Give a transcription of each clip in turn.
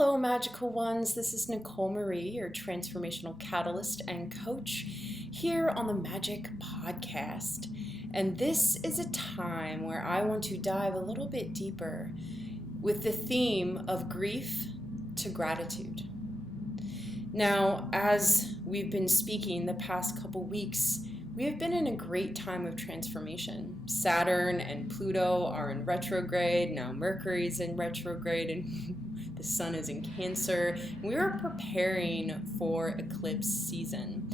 Hello, magical ones. This is Nicole Marie, your transformational catalyst and coach here on the Magic Podcast. And this is a time where I want to dive a little bit deeper with the theme of grief to gratitude. Now, as we've been speaking the past couple weeks, we have been in a great time of transformation. Saturn and Pluto are in retrograde. Now Mercury's in retrograde and the sun is in Cancer. We are preparing for eclipse season.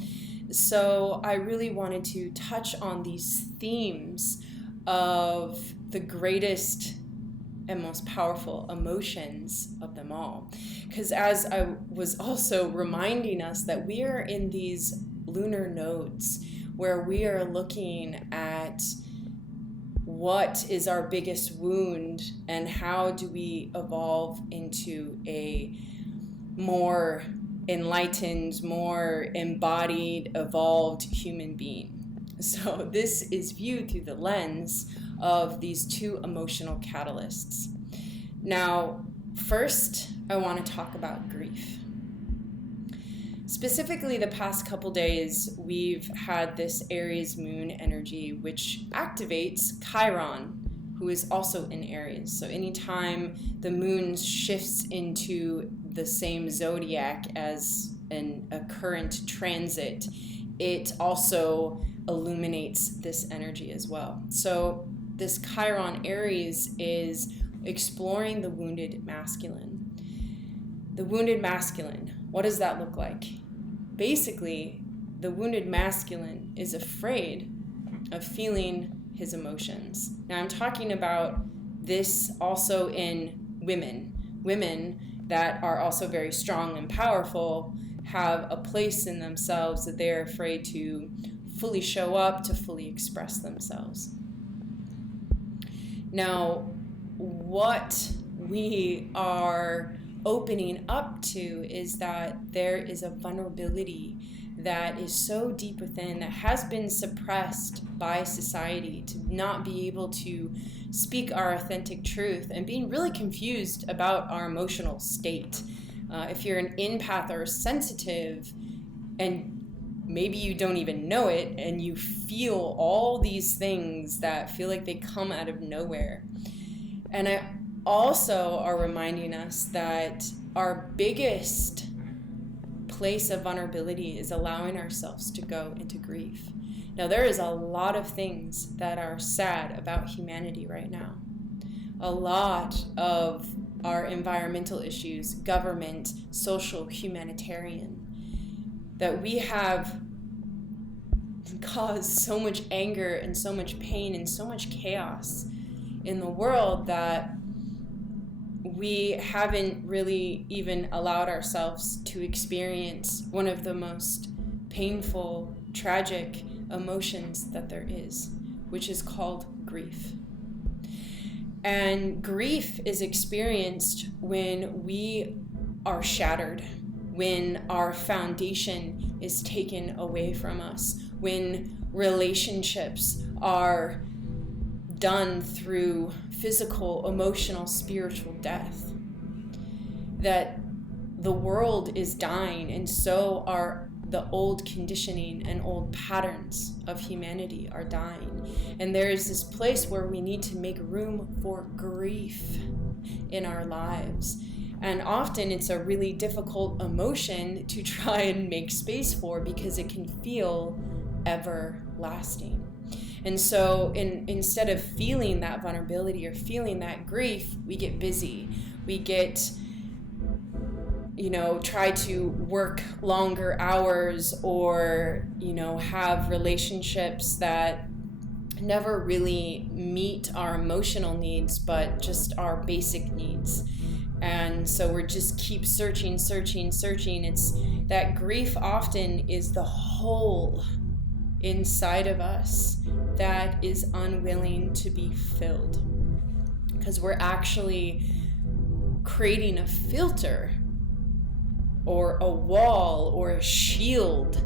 So I really wanted to touch on these themes of the greatest and most powerful emotions of them all. Because as I was also reminding us that we are in these lunar nodes where we are looking at what is our biggest wound and how do we evolve into a more enlightened, more embodied, evolved human being. So this is viewed through the lens of these two emotional catalysts. Now, first, I want to talk about grief. Specifically, the past couple days, we've had this Aries moon energy, which activates Chiron, who is also in Aries. So anytime the moon shifts into the same zodiac as a current transit, it also illuminates this energy as well. So this Chiron Aries is exploring the wounded masculine. The wounded masculine, what does that look like? Basically, the wounded masculine is afraid of feeling his emotions. Now, I'm talking about this also in women. Women that are also very strong and powerful have a place in themselves that they're afraid to fully show up, to fully express themselves. Now, what we are opening up to is that there is a vulnerability that is so deep within that has been suppressed by society to not be able to speak our authentic truth and being really confused about our emotional state. If you're an empath or sensitive and maybe you don't even know it and you feel all these things that feel like they come out of nowhere. And I also are reminding us that our biggest place of vulnerability is allowing ourselves to go into grief. Now, there is a lot of things that are sad about humanity right now. A lot of our environmental issues, government, social, humanitarian, that we have caused so much anger and so much pain and so much chaos in the world that we haven't really even allowed ourselves to experience one of the most painful, tragic emotions that there is, which is called grief. And grief is experienced when we are shattered, when our foundation is taken away from us, when relationships are done through physical, emotional, spiritual death. That the world is dying, and so are the old conditioning and old patterns of humanity are dying. And there is this place where we need to make room for grief in our lives. And often it's a really difficult emotion to try and make space for because it can feel everlasting. And so instead of feeling that vulnerability or feeling that grief, we get busy. We get, try to work longer hours or, have relationships that never really meet our emotional needs, but just our basic needs. And so we're just keep searching. It's that grief often is the hole inside of us that is unwilling to be filled, because we're actually creating a filter or a wall or a shield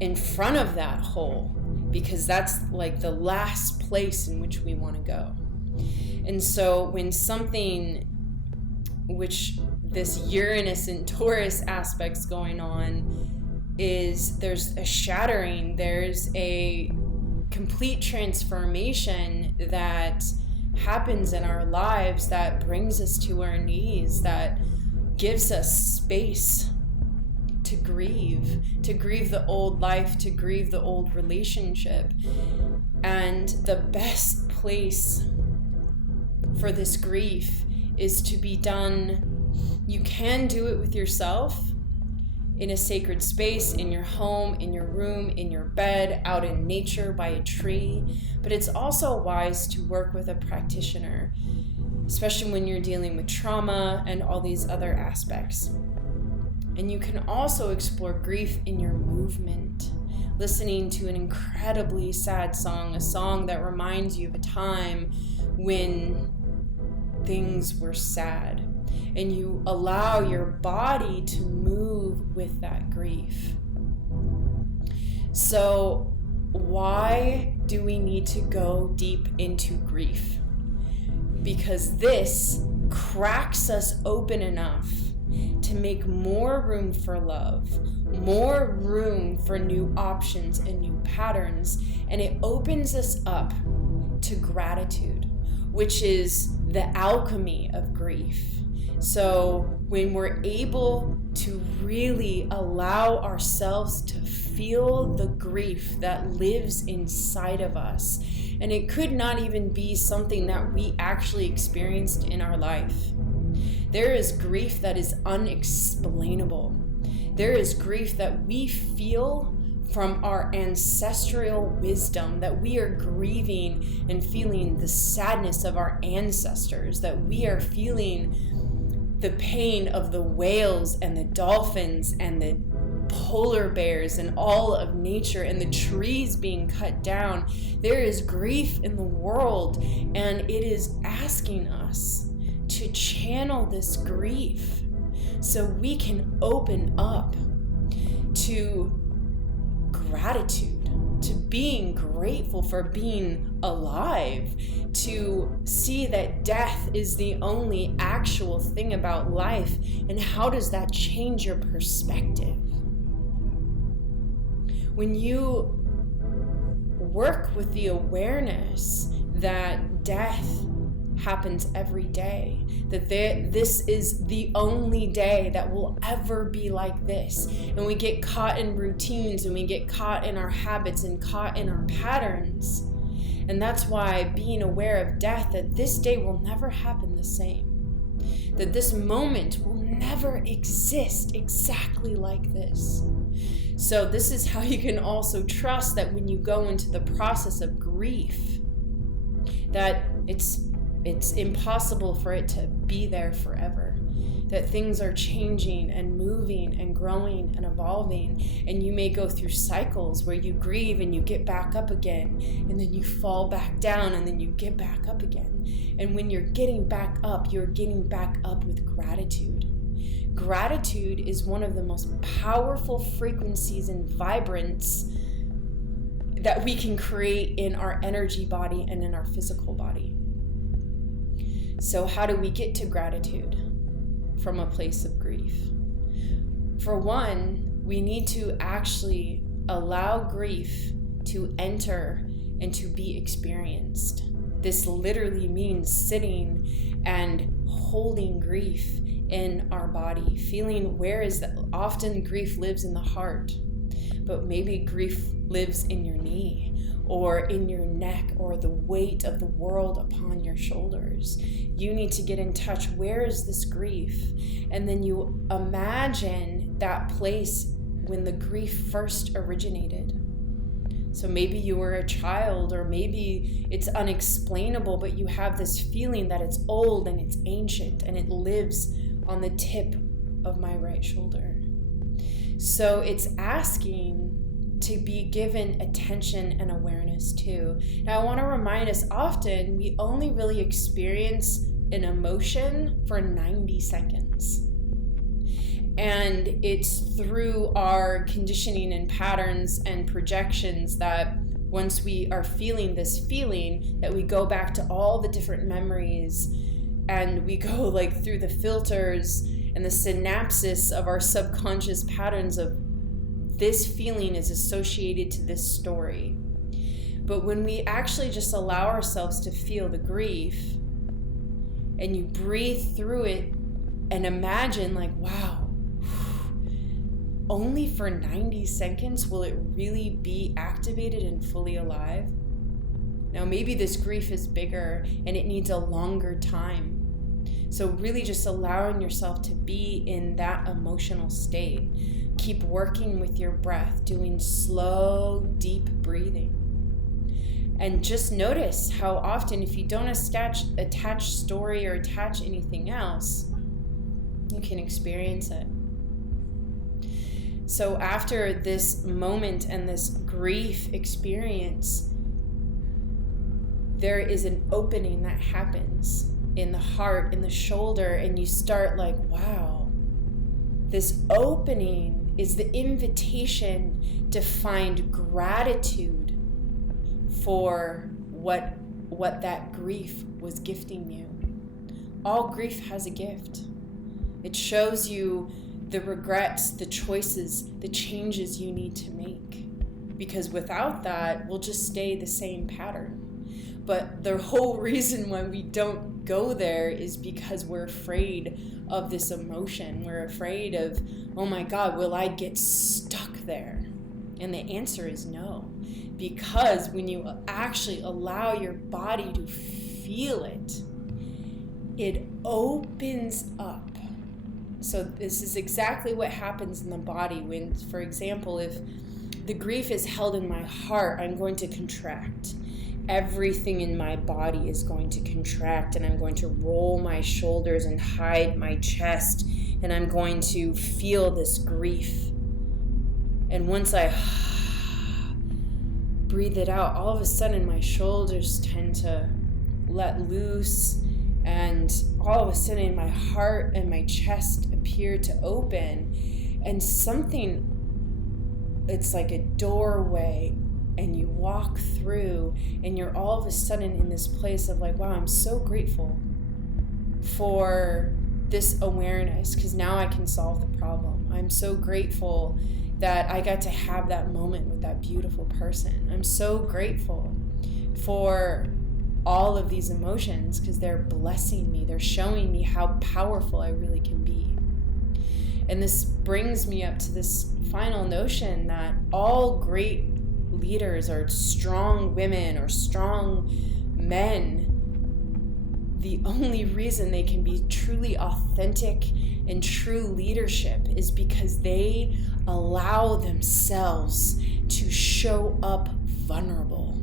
in front of that hole, because that's like the last place in which we want to go. And so when something which this Uranus and Taurus aspects going on is there's a shattering, there's a complete transformation that happens in our lives that brings us to our knees, that gives us space to grieve the old life, to grieve the old relationship. And the best place for this grief is to be done. You can do it with yourself in a sacred space, in your home, in your room, in your bed, out in nature, by a tree. But it's also wise to work with a practitioner, especially when you're dealing with trauma and all these other aspects. And you can also explore grief in your movement, listening to an incredibly sad song, a song that reminds you of a time when things were sad, and you allow your body to move with that grief. So why do we need to go deep into grief? Because this cracks us open enough to make more room for love, more room for new options and new patterns, and it opens us up to gratitude, which is the alchemy of grief. So when we're able to really allow ourselves to feel the grief that lives inside of us, and it could not even be something that we actually experienced in our life. There is grief that is unexplainable. There is grief that we feel from our ancestral wisdom, that we are grieving and feeling the sadness of our ancestors, that we are feeling the pain of the whales and the dolphins and the polar bears and all of nature and the trees being cut down. There is grief in the world, and it is asking us to channel this grief so we can open up to gratitude, to being grateful for being alive, to see that death is the only actual thing about life. And how does that change your perspective? When you work with the awareness that death happens every day, that this is the only day that will ever be like this, and we get caught in routines, and we get caught in our habits and caught in our patterns. And that's why being aware of death, that this day will never happen the same, that this moment will never exist exactly like this. So this is how you can also trust that when you go into the process of grief, that it's impossible for it to be there forever, that things are changing and moving and growing and evolving, and you may go through cycles where you grieve and you get back up again, and then you fall back down, and then you get back up again. And when you're getting back up, you're getting back up with gratitude. Gratitude is one of the most powerful frequencies and vibrance that we can create in our energy body and in our physical body. So how do we get to gratitude from a place of grief? For one, we need to actually allow grief to enter and to be experienced. This literally means sitting and holding grief in our body, feeling where is that. Often grief lives in the heart, but maybe grief lives in your knee or in your neck, or the weight of the world upon your shoulders. You need to get in touch. Where is this grief? And then you imagine that place when the grief first originated. So maybe you were a child, or maybe it's unexplainable, but you have this feeling that it's old and it's ancient, and it lives on the tip of my right shoulder. So it's asking to be given attention and awareness too. Now I want to remind us, often we only really experience an emotion for 90 seconds. And it's through our conditioning and patterns and projections that once we are feeling this feeling, that we go back to all the different memories, and we go like through the filters, And the synapses of our subconscious patterns of this feeling is associated to this story. But when we actually just allow ourselves to feel the grief, and you breathe through it and imagine like, wow, only for 90 seconds will it really be activated and fully alive? Now maybe this grief is bigger and it needs a longer time. So really just allowing yourself to be in that emotional state. Keep working with your breath, doing slow, deep breathing. And just notice how often, if you don't attach story or attach anything else, you can experience it. So after this moment and this grief experience, there is an opening that happens in the heart, in the shoulder, and you start like, wow, this opening is the invitation to find gratitude for what that grief was gifting you. All grief has a gift. It shows you the regrets, the choices, the changes you need to make. Because without that, we'll just stay the same pattern. But the whole reason why we don't go there is because we're afraid of this emotion. We're afraid of, oh my God, will I get stuck there? And the answer is no. Because when you actually allow your body to feel it, it opens up. So this is exactly what happens in the body when, for example, if the grief is held in my heart, I'm going to contract. Everything in my body is going to contract, and I'm going to roll my shoulders and hide my chest, and I'm going to feel this grief. And once I breathe it out, all of a sudden my shoulders tend to let loose, and all of a sudden my heart and my chest appear to open, and something, it's like a doorway, and you walk through, and you're all of a sudden in this place of like, wow, I'm so grateful for this awareness, because now I can solve the problem. I'm so grateful that I got to have that moment with that beautiful person. I'm so grateful for all of these emotions because they're blessing me. They're showing me how powerful I really can be. And this brings me up to this final notion that all great leaders or strong women or strong men, the only reason they can be truly authentic and true leadership is because they allow themselves to show up vulnerable.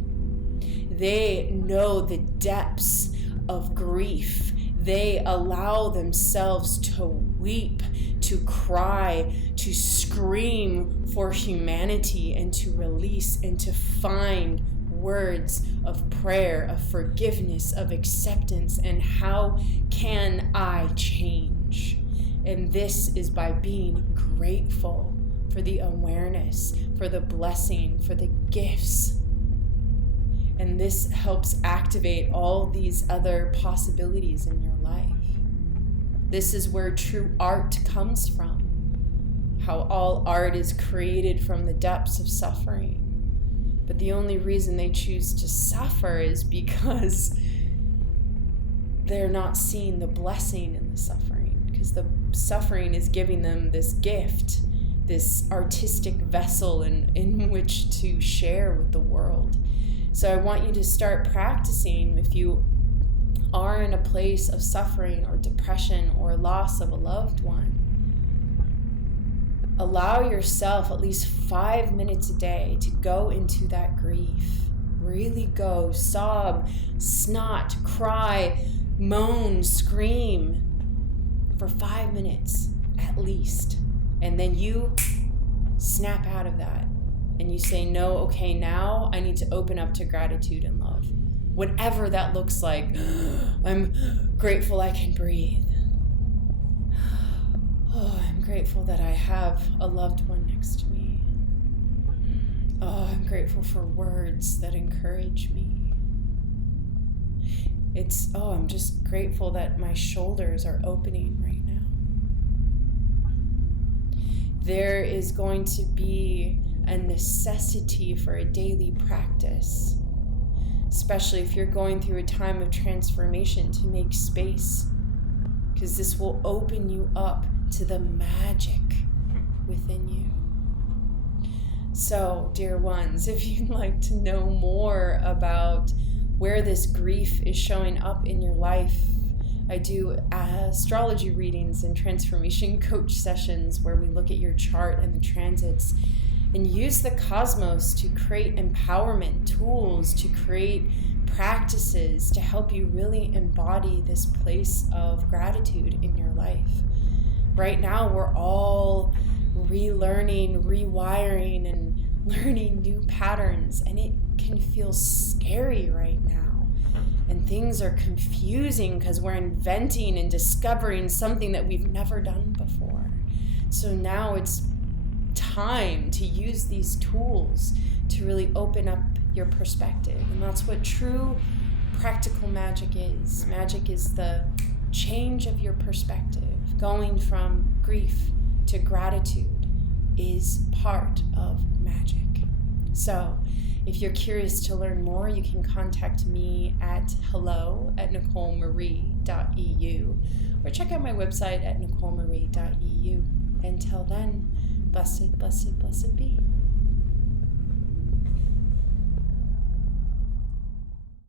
They know the depths of grief. They allow themselves to weep, to cry, to scream for humanity, and to release and to find words of prayer, of forgiveness, of acceptance, and how can I change? And this is by being grateful for the awareness, for the blessing, for the gifts. And this helps activate all these other possibilities in your life. This is where true art comes from. How all art is created from the depths of suffering. But the only reason they choose to suffer is because they're not seeing the blessing in the suffering. Because the suffering is giving them this gift, this artistic vessel in which to share with the world. So I want you to start practicing, if you are in a place of suffering or depression or loss of a loved one, allow yourself at least 5 minutes a day to go into that grief. Really go, sob, snot, cry, moan, scream for 5 minutes at least. And then you snap out of that. And you say, no, okay, now I need to open up to gratitude and love. Whatever that looks like. I'm grateful I can breathe. Oh, I'm grateful that I have a loved one next to me. Oh, I'm grateful for words that encourage me. I'm just grateful that my shoulders are opening right now. there is going to be a necessity for a daily practice, especially if you're going through a time of transformation, to make space, because this will open you up to the magic within you. So, dear ones, if you'd like to know more about where this grief is showing up in your life, I do astrology readings and transformation coach sessions where we look at your chart and the transits and use the cosmos to create empowerment tools, to create practices to help you really embody this place of gratitude in your life. Right now, we're all relearning, rewiring, and learning new patterns, and it can feel scary right now. And things are confusing because we're inventing and discovering something that we've never done before. So now it's time to use these tools to really open up your perspective. And that's what true practical magic is. Magic is the change of your perspective. Going from grief to gratitude is part of magic. So if you're curious to learn more, you can contact me at hello@nicolemarie.eu or check out my website at nicolemarie.eu. Until then, blessed, blessed, blessed be.